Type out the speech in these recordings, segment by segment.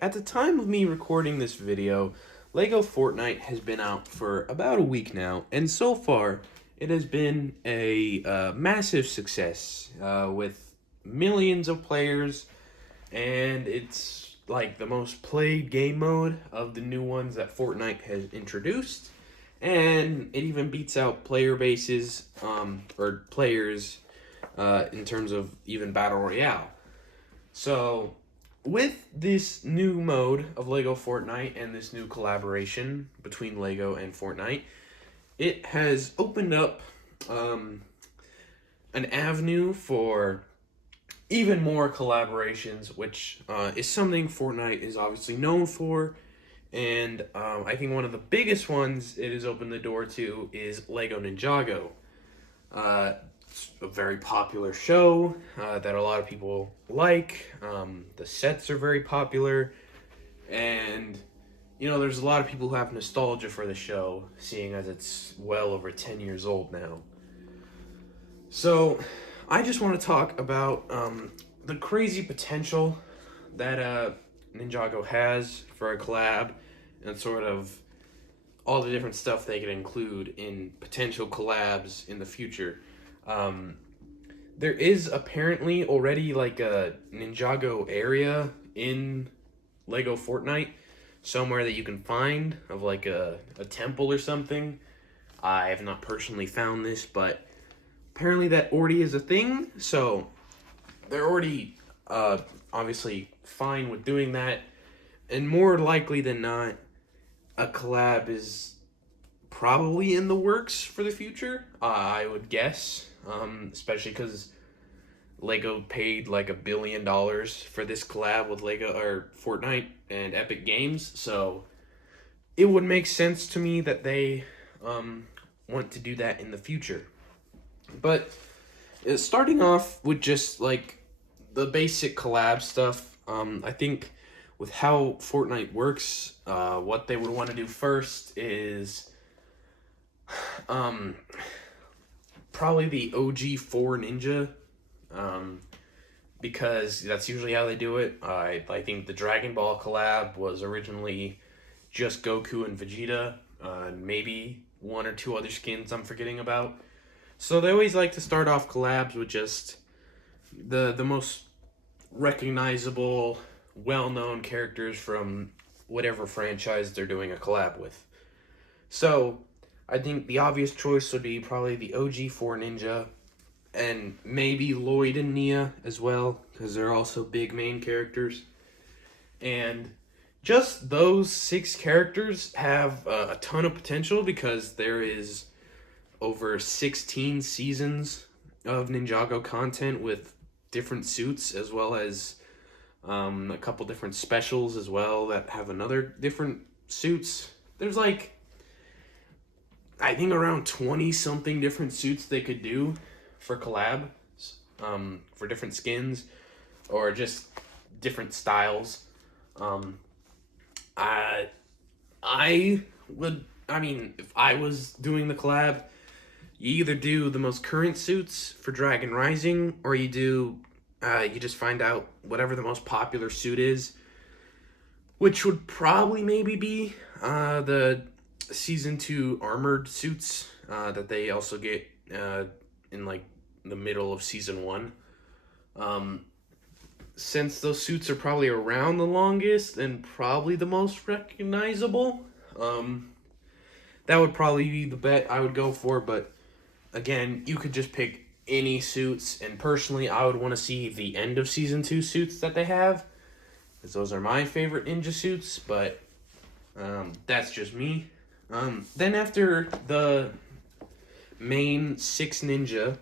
At the time of me recording this video, LEGO Fortnite has been out for about a week now, and so far, it has been a massive success with millions of players, and it's like the most played game mode of the new ones that Fortnite has introduced, and it even beats out player bases, or players, in terms of even Battle Royale. So, with this new mode of LEGO Fortnite and this new collaboration between LEGO and Fortnite, it has opened up an avenue for even more collaborations, which is something Fortnite is obviously known for. And I think one of the biggest ones it has opened the door to is LEGO Ninjago. It's a very popular show that a lot of people like. The sets are very popular, and there's a lot of people who have nostalgia for the show, seeing as it's well over 10 years old now. So, I just want to talk about the crazy potential that Ninjago has for a collab, and sort of all the different stuff they could include in potential collabs in the future. There is apparently already like a Ninjago area in LEGO Fortnite, somewhere that you can find, of like a temple or something. I have not personally found this, but apparently that already is a thing, so they're already obviously fine with doing that, and more likely than not, a collab is probably in the works for the future, I would guess, especially because Lego paid like $1 billion for this collab with Lego or Fortnite and Epic Games, so it would make sense to me that they want to do that in the future. But starting off with just like the basic collab stuff, I think with how Fortnite works, what they would want to do first is probably the OG 4 Ninja, because that's usually how they do it. I think the Dragon Ball collab was originally just Goku and Vegeta, maybe one or two other skins I'm forgetting about. So they always like to start off collabs with just the most recognizable, well-known characters from whatever franchise they're doing a collab with. So I think the obvious choice would be probably the OG 4 Ninja, and maybe Lloyd and Nia as well, because they're also big main characters. And just those 6 characters have a ton of potential, because there is over 16 seasons of Ninjago content with different suits, as well as a couple different specials as well that have another different suits. There's like, I think, around 20 something different suits they could do for collabs, for different skins or just different styles. I would, if I was doing the collab, you either do the most current suits for Dragon Rising, or you do, you just find out whatever the most popular suit is, which would probably maybe be the Season 2 armored suits that they also get in like the middle of Season 1. Since those suits are probably around the longest and probably the most recognizable, that would probably be the bet I would go for. But again, you could just pick any suits, and personally I would want to see the end of Season 2 suits that they have, because those are my favorite ninja suits, but that's just me. Then after the main 6 ninja,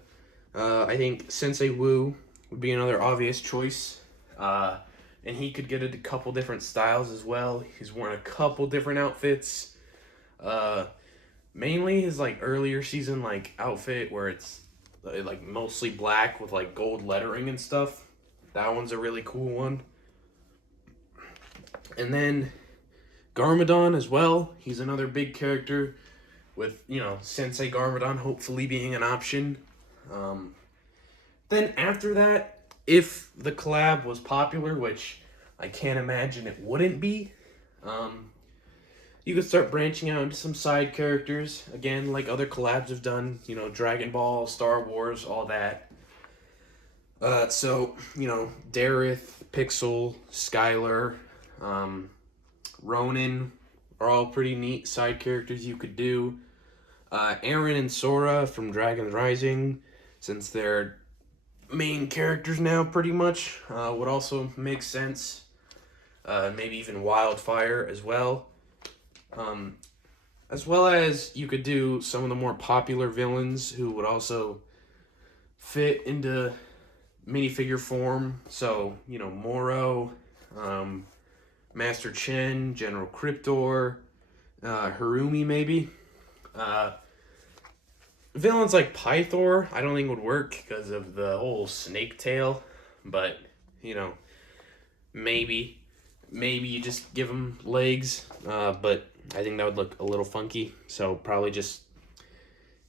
I think Sensei Wu would be another obvious choice. And he could get a couple different styles as well. He's worn a couple different outfits. Mainly his like earlier season like outfit where it's like mostly black with like gold lettering and stuff. That one's a really cool one. And then Garmadon as well. He's another big character with, Sensei Garmadon hopefully being an option. Then after that, if the collab was popular, which I can't imagine it wouldn't be. You could start branching out into some side characters, again, like other collabs have done, Dragon Ball, Star Wars, all that. So, Dareth, Pixel, Skylar, Ronin are all pretty neat side characters you could do. Aaron and Sora from Dragon Rising, since they're main characters now pretty much, would also make sense. Maybe even Wildfire as well. As well as you could do some of the more popular villains who would also fit into minifigure form. So, Moro, Master Chen, General Cryptor, Harumi maybe. Villains like Pythor, I don't think would work because of the whole snake tail, but, maybe you just give him legs, but I think that would look a little funky, so probably just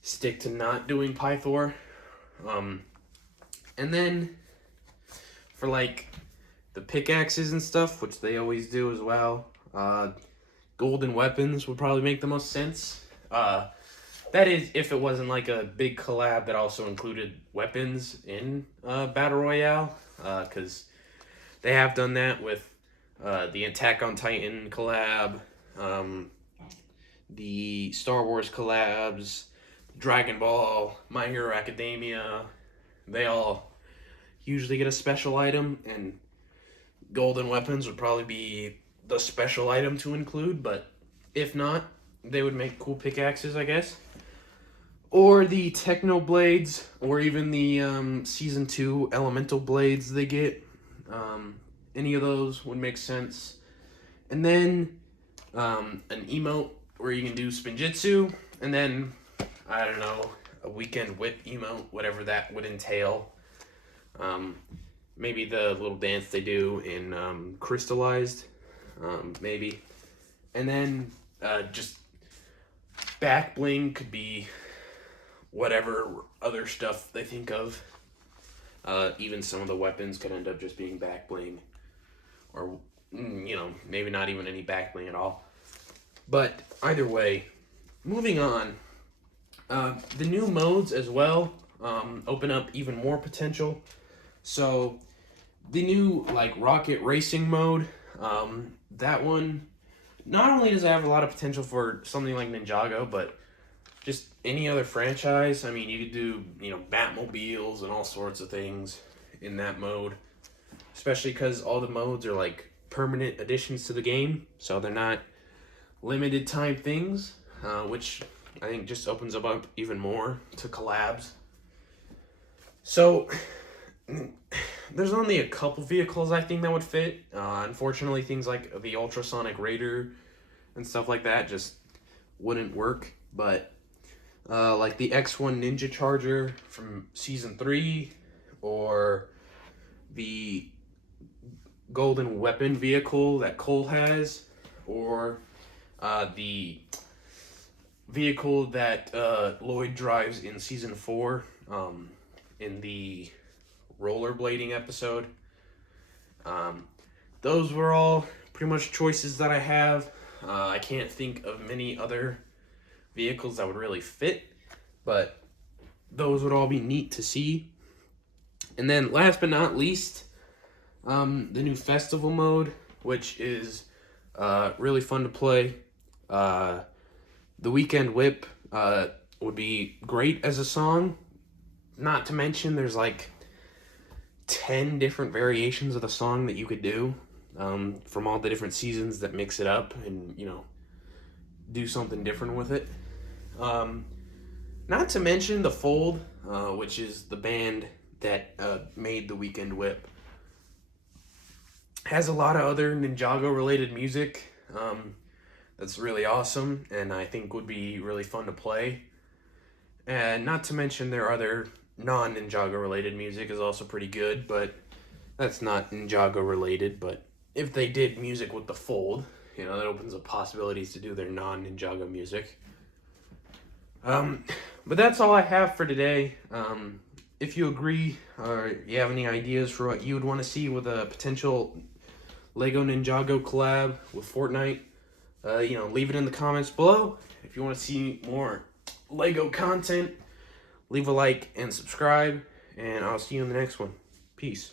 stick to not doing Pythor. And then for like the pickaxes and stuff, which they always do as well, golden weapons would probably make the most sense. That is, if it wasn't like a big collab that also included weapons in Battle Royale, because they have done that with the Attack on Titan collab, the Star Wars collabs, Dragon Ball, My Hero Academia. They all usually get a special item, and golden weapons would probably be the special item to include, but if not, they would make cool pickaxes, I guess. Or the Techno Blades, or even the Season 2 Elemental Blades they get. Any of those would make sense. And then an emote where you can do Spinjitzu, and then, I don't know, a Weekend Whip emote, whatever that would entail. Maybe the little dance they do in Crystallized, maybe. And then just back bling could be whatever other stuff they think of. Even some of the weapons could end up just being back bling, or maybe not even any back bling at all. But either way, moving on. The new modes as well open up even more potential. So the new rocket racing mode, that one, not only does it have a lot of potential for something like Ninjago, but just any other franchise. I mean, you could do Batmobiles and all sorts of things in that mode, especially because all the modes are like permanent additions to the game, so they're not limited time things, which I think just opens up even more to collabs. So there's only a couple vehicles I think that would fit. Unfortunately, things like the Ultrasonic Raider and stuff like that just wouldn't work. But like the X1 Ninja Charger from Season 3, or the Golden Weapon vehicle that Cole has, or the vehicle that Lloyd drives in Season 4 in the rollerblading episode. Those were all pretty much choices that I have. I can't think of many other vehicles that would really fit, but those would all be neat to see. And then last but not least, the new festival mode, which is really fun to play. The Weekend Whip would be great as a song. Not to mention there's like 10 different variations of the song that you could do from all the different seasons that mix it up and, do something different with it. Not to mention the Fold, which is the band that made the Weekend Whip, has a lot of other Ninjago related music that's really awesome and I think would be really fun to play. And not to mention their other non-Ninjago related music is also pretty good, but that's not Ninjago related. But if they did music with the Fold, that opens up possibilities to do their non-Ninjago music. But that's all I have for today. If you agree or you have any ideas for what you would want to see with a potential Lego Ninjago collab with Fortnite. Leave it in the comments below. If you want to see more Lego content, leave a like and subscribe, and I'll see you in the next one. Peace.